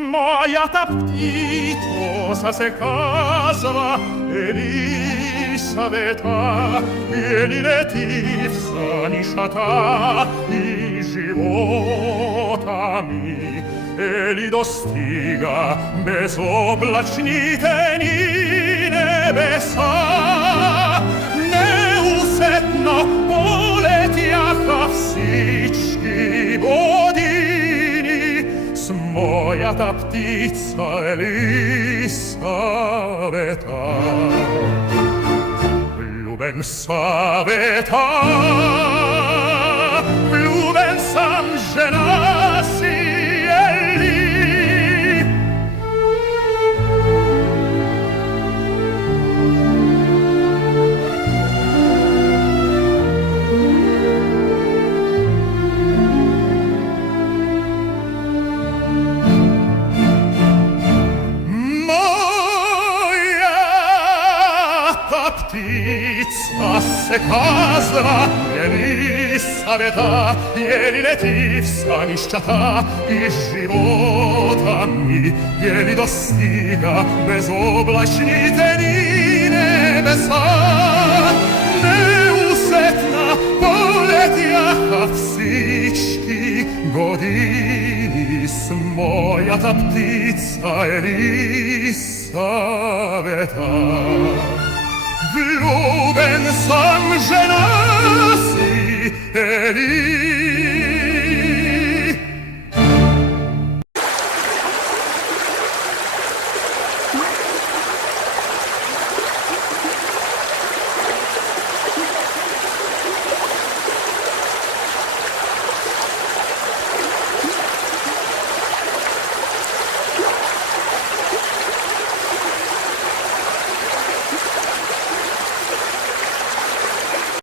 Моята птица се казва Елисавета, или лети в санишата и живота ми, или достига безоблачните ни небеса. Неусетно полетяха всички години с моята птица Елисавета. Влюбен Савета, влюбен сам жена си Ели. Птица се казва Елисавета, ели лети в санишчата и живота ми, ели достига безоблачните ни небеса. Неусетна полетяха всички години с моята птица Елисавета. Влюбен сам жена си Ели.